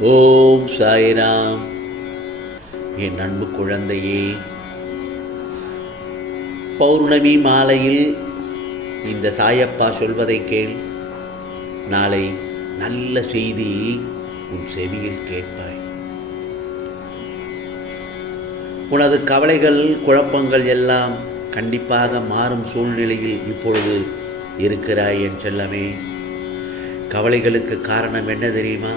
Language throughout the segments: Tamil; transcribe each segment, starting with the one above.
ஓம் சாய்ராம். என் அன்பு குழந்தையே பௌர்ணமி மாலையில் இந்த சாயப்பா சொல்வதை கேள். நாளை நல்ல செய்தி உன் செவியில் கேட்பாய். உனது கவலைகள் குழப்பங்கள் எல்லாம் கண்டிப்பாக மாறும் சூழ்நிலையில் இப்பொழுது இருக்கிறாய் என் செல்லமே. கவலைகளுக்கு காரணம் என்ன தெரியுமா?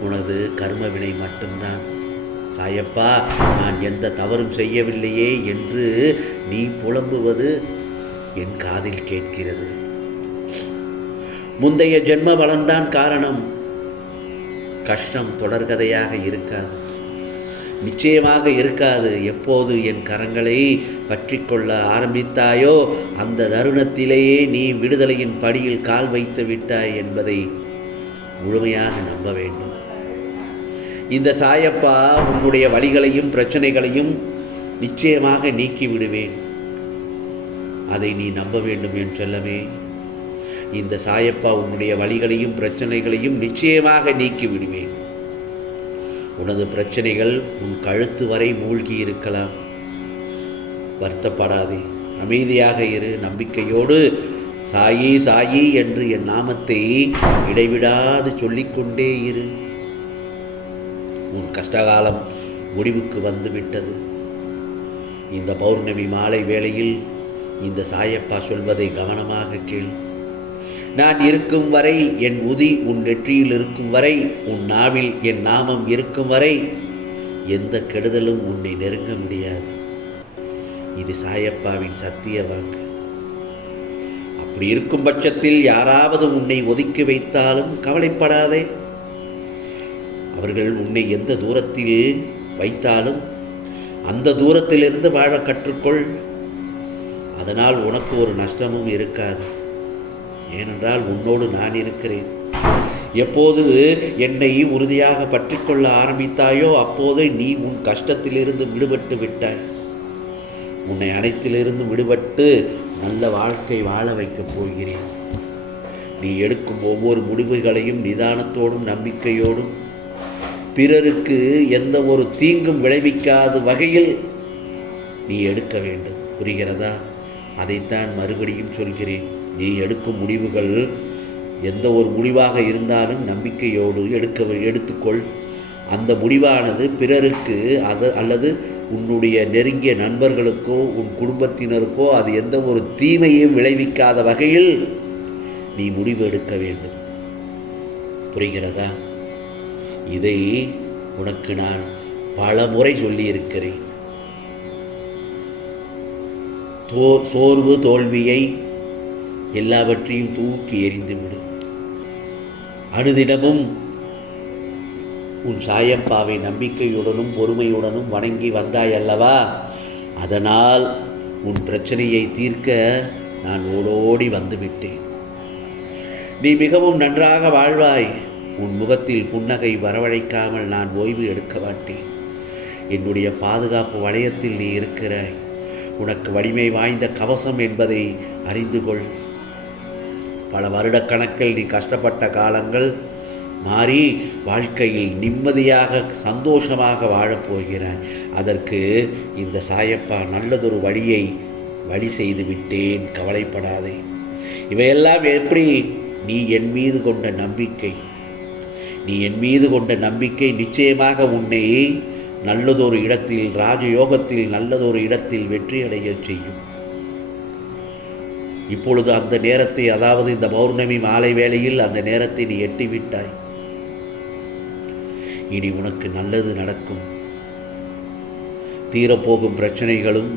உனது கர்மவினை மட்டும்தான். சாயப்பா நான் எந்த தவறும் செய்யவில்லையே என்று நீ புலம்புவது என் காதில் கேட்கிறது. முந்தைய ஜென்ம பலன்தான் காரணம். கஷ்டம் தொடர்கதையாக இருக்காது. நிச்சயமாக இருக்காது. எப்போது என் கரங்களை பற்றி கொள்ள ஆரம்பித்தாயோ அந்த தருணத்திலேயே நீ விடுதலையின் படியில் கால் வைத்து விட்டாய் என்பதை முழுமையாக நம்ப வேண்டும். இந்த சாயப்பா உன்னுடைய வழிகளையும் பிரச்சனைகளையும் நிச்சயமாக நீக்கி விடுவேன் அதை நீ நம்ப வேண்டும் என் செல்லமே. இந்த சாயப்பா உன்னுடைய வழிகளையும் பிரச்சனைகளையும் நிச்சயமாக நீக்கி விடுவேன் உனது பிரச்சனைகள் உன் கழுத்து வரை மூழ்கி இருக்கலாம். வருத்தப்படாதே. அமைதியாக இரு. நம்பிக்கையோடு சாயி சாயி என்று என் நாமத்தை இடைவிடாது சொல்லிக்கொண்டே இரு. உன் கஷ்டகாலம் முடிவுக்கு வந்துவிட்டது. இந்த பௌர்ணமி மாலை வேளையில் இந்த சாயப்பா சொல்வதை கவனமாக கேள். நான் இருக்கும் வரை என் உதி உன் நெற்றியில் இருக்கும் வரை உன் நாவில் என் நாமம் இருக்கும் வரை எந்த கெடுதலும் உன்னை நெருங்க முடியாது. இது சாயப்பாவின் சத்திய வாக்கு. அப்படி இருக்கும் பட்சத்தில் யாராவது உன்னை ஒதுக்கி வைத்தாலும் கவலைப்படாதே. அவர்கள் உன்னை எந்த தூரத்தில் வைத்தாலும் அந்த தூரத்திலிருந்து வாழ கற்றுக்கொள். அதனால் உனக்கு ஒரு நஷ்டமும் இருக்காது. ஏனென்றால் உன்னோடு நான் இருக்கிறேன். எப்போது என்னை உறுதியாக பற்றிக்கொள்ள ஆரம்பித்தாயோ அப்போதே நீ உன் கஷ்டத்திலிருந்து விடுபட்டு விட்டாய். உன்னை அனைத்திலிருந்து விடுபட்டு நல்ல வாழ்க்கை வாழ வைக்கப் போகிறேன். நீ எடுக்கும் ஒவ்வொரு முடிவுகளையும் நிதானத்தோடும் நம்பிக்கையோடும் பிறருக்கு எந்த ஒரு தீங்கும் விளைவிக்காத வகையில் நீ எடுக்க வேண்டும். புரிகிறதா? அதைத்தான் மறுபடியும் சொல்கிறேன். நீ எடுக்கும் முடிவுகள் எந்த ஒரு முடிவாக இருந்தாலும் நம்பிக்கையோடு எடுக்க எடுத்துக்கொள். அந்த முடிவானது பிறருக்கு அது அல்லது உன்னுடைய நெருங்கிய நண்பர்களுக்கோ உன் குடும்பத்தினருக்கோ அது எந்த ஒரு தீமையும் விளைவிக்காத வகையில் நீ முடிவு எடுக்க வேண்டும். புரிகிறதா? இதை உனக்கு நான் பல முறை சொல்லியிருக்கிறேன். தோ சோர்வு தோல்வியை எல்லாவற்றையும் தூக்கி எறிந்துவிடு அனுதினமும் உன் சாயப்பாவை நம்பிக்கையுடனும் பொறுமையுடனும் வணங்கி வந்தாய் அல்லவா? அதனால் உன் பிரச்சனையை தீர்க்க நான் ஓடோடி வந்துவிட்டேன். நீ மிகவும் நன்றாக வாழ்வாய். உன் முகத்தில் புன்னகை வரவழைக்காமல் நான் ஓய்வு எடுக்க மாட்டேன். என்னுடைய பாதுகாப்பு வளையத்தில் நீ இருக்கிறாய். உனக்கு வலிமை வாய்ந்த கவசம் என்பதை அறிந்து கொள். பல வருடக்கணக்கில் நீ கஷ்டப்பட்ட காலங்கள் மாறி வாழ்க்கையில் நிம்மதியாக சந்தோஷமாக வாழப்போகிறாய் அதற்கு இந்த சாயப்பா நல்லதொரு வழியை வழி செய்து விட்டேன். கவலைப்படாதே. இவையெல்லாம் எப்படி நீ என் மீது கொண்ட நம்பிக்கை? நீ என் மீது கொண்ட நம்பிக்கை நிச்சயமாக உன்னை நல்லதொரு இடத்தில் ராஜயோகத்தில் நல்லதொரு இடத்தில் வெற்றி அடையச் செய்யும். இப்பொழுது அந்த நேரத்தை அதாவது இந்த பௌர்ணமி மாலை வேளையில் அந்த நேரத்தை நீ எட்டிவிட்டாய். இனி உனக்கு நல்லது நடக்கும். தீரப்போகும் பிரச்சனைகளும்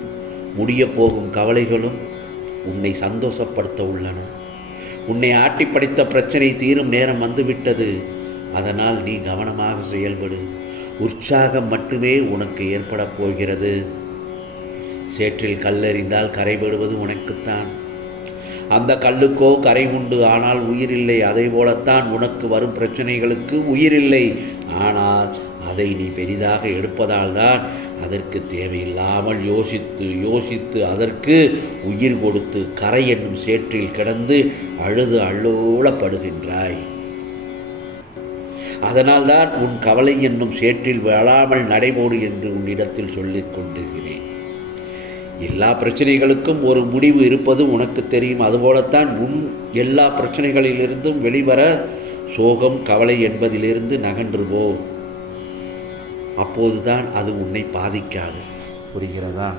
முடியப்போகும் கவலைகளும் உன்னை சந்தோஷப்படுத்த உள்ளன. உன்னை ஆட்டி படைத்த பிரச்சனை தீரும் நேரம் வந்துவிட்டது. அதனால் நீ கவனமாக செயல்படு. உற்சாகம் மட்டுமே உனக்கு ஏற்படப் போகிறது. சேற்றில் கல்லறிந்தால் கரைபடுவது உனக்குத்தான். அந்த கல்லுக்கோ கரை உண்டு ஆனால் உயிரில்லை. அதை போலத்தான் உனக்கு வரும் பிரச்சனைகளுக்கு உயிரில்லை. ஆனால் அதை நீ பெரிதாக எடுப்பதால் தான் அதற்கு தேவையில்லாமல் யோசித்து யோசித்து அதற்கு உயிர் கொடுத்து கரை என்னும் சேற்றில் கிடந்து அழுது அள்ளோலப்படுகின்றாய். அதனால்தான் உன் கவலை என்னும் சேற்றில் விழாமல் நடைபோடு என்று உன்னிடத்தில் சொல்லிக் கொண்டிருக்கிறேன். எல்லா பிரச்சனைகளுக்கும் ஒரு முடிவு இருப்பது உனக்கு தெரியும். அதுபோலத்தான் உன் எல்லா பிரச்சனைகளிலிருந்தும் வெளிவர சோகம் கவலை என்பதிலிருந்து நகன்று போ அப்போதுதான் அது உன்னை பாதிக்காது. புரிகிறதா?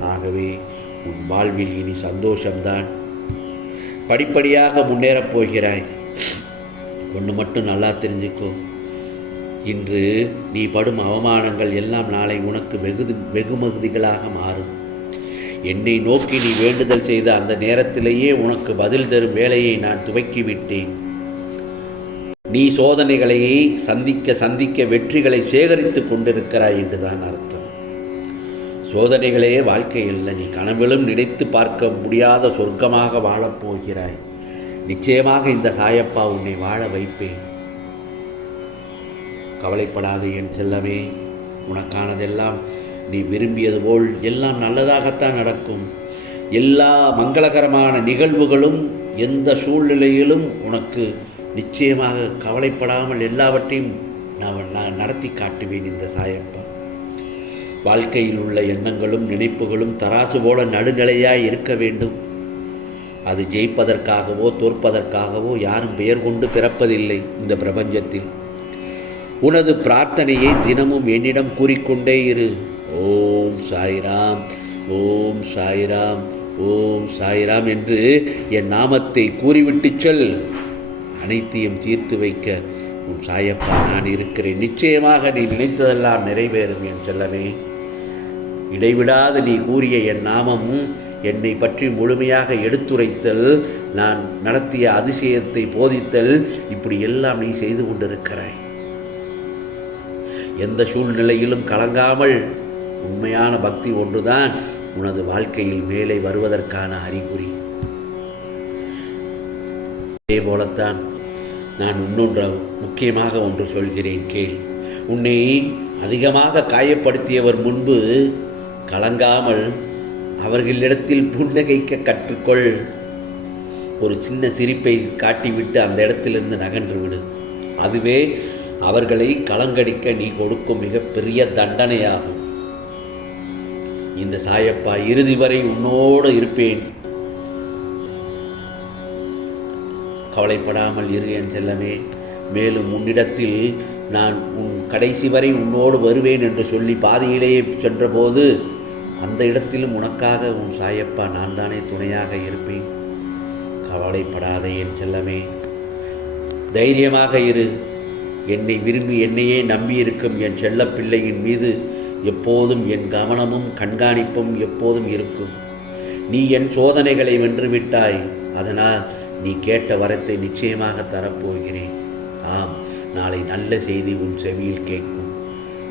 ஆகவே உன் வாழ்வில் இனி சந்தோஷம்தான். படிப்படியாக முன்னேறப் போகிறாய். ஒன்று மட்டும் நல்லா தெரிஞ்சுக்கோ. இன்று நீ படும் அவமானங்கள் எல்லாம் நாளை உனக்கு வெகு வெகுமதிகளாக மாறும். என்னை நோக்கி நீ வேண்டுதல் செய்த அந்த நேரத்திலேயே உனக்கு பதில் தரும் வேலையை நான் துவக்கிவிட்டேன். நீ சோதனைகளை சந்திக்க சந்திக்க வெற்றிகளை சேகரித்துக் கொண்டிருக்கிறாய் என்றுதான் அர்த்தம். சோதனைகளே வாழ்க்கை இல்லை நீ கனவிலும் நினைத்து பார்க்க முடியாத சொர்க்கமாக வாழப் போகிறாய். நிச்சயமாக இந்த சாயப்பா உன்னை வாழ வைப்பேன். கவலைப்படாது என் செல்லமே உனக்கானதெல்லாம் நீ விரும்பியது போல் எல்லாம் நல்லதாகத்தான் நடக்கும். எல்லா மங்களகரமான நிகழ்வுகளும் எந்த சூழ்நிலையிலும் உனக்கு நிச்சயமாக கவலைப்படாமல் எல்லாவற்றையும் நான் நான் நடத்தி காட்டுவேன் இந்த சாயப்பா. வாழ்க்கையில் உள்ள எண்ணங்களும் நினைப்புகளும் தராசு போல நடுநிலையாய் இருக்க வேண்டும். அது ஜெயிப்பதற்காகவோ தோற்பதற்காகவோ யாரும் பெயர் கொண்டு பிறப்பதில்லை இந்த பிரபஞ்சத்தில். உனது பிரார்த்தனையை தினமும் என்னிடம் கூறிக்கொண்டே இரு. ஓம் சாய்ராம் ஓம் சாய்ராம் ஓம் சாய்ராம் என்று என் நாமத்தை கூறிவிட்டு செல். அனைத்தையும் தீர்த்து வைக்க உன் சாயப்பா நான் இருக்கிறேன். நிச்சயமாக நீ நினைத்ததெல்லாம் நிறைவேறும் என் செல்லமே. இடைவிடாது நீ கூறிய என் நாமம் என்னை பற்றி முழுமையாக எடுத்துரைத்தல் நான் நடத்திய அதிசயத்தை போதித்தல் இப்படி எல்லாம் நீ செய்து கொண்டிருக்கிறாய். எந்த சூழ்நிலையிலும் கலங்காமல் உண்மையான பக்தி ஒன்றுதான் உனது வாழ்க்கையில் மேலே வருவதற்கான அறிகுறி. அதே போலத்தான் நான் இன்னொன்று முக்கியமாக ஒன்று சொல்கிறேன் கேள். உன்னை அதிகமாக காயப்படுத்தியவர் முன்பு கலங்காமல் அவர்களிடத்தில் புன்னகைக்க கற்றுக்கொள். ஒரு சின்ன சிரிப்பை காட்டிவிட்டு அந்த இடத்திலிருந்து நகன்று விடு. அதுவே அவர்களை கலங்கடிக்க நீ கொடுக்கும் மிகப்பெரிய தண்டனையாகும். இந்த சாயப்பா இறுதி வரை உன்னோடு இருப்பேன். கவலைப்படாமல் இரு என் செல்லமே. மேலும் உன்னிடத்தில் நான் உன் கடைசி வரை உன்னோடு வருவேன் என்று சொல்லி பாதியிலேயே சென்றபோது அந்த இடத்திலும் உனக்காக உன் சாயப்பா நான் தானே துணையாக இருப்பேன். கவலைப்படாதே என் செல்லமே. தைரியமாக இரு. என்னை விரும்பி என்னையே நம்பியிருக்கும் என் செல்லப்பிள்ளையின் மீது எப்போதும் என் கவனமும் கண்காணிப்பும் எப்போதும் இருக்கும். நீ என் சோதனைகளை வென்றுவிட்டாய். அதனால் நீ கேட்ட வரத்தை நிச்சயமாக தரப்போகிறேன். ஆம் நாளை நல்ல செய்தி உன் செவியில் கேட்கும்.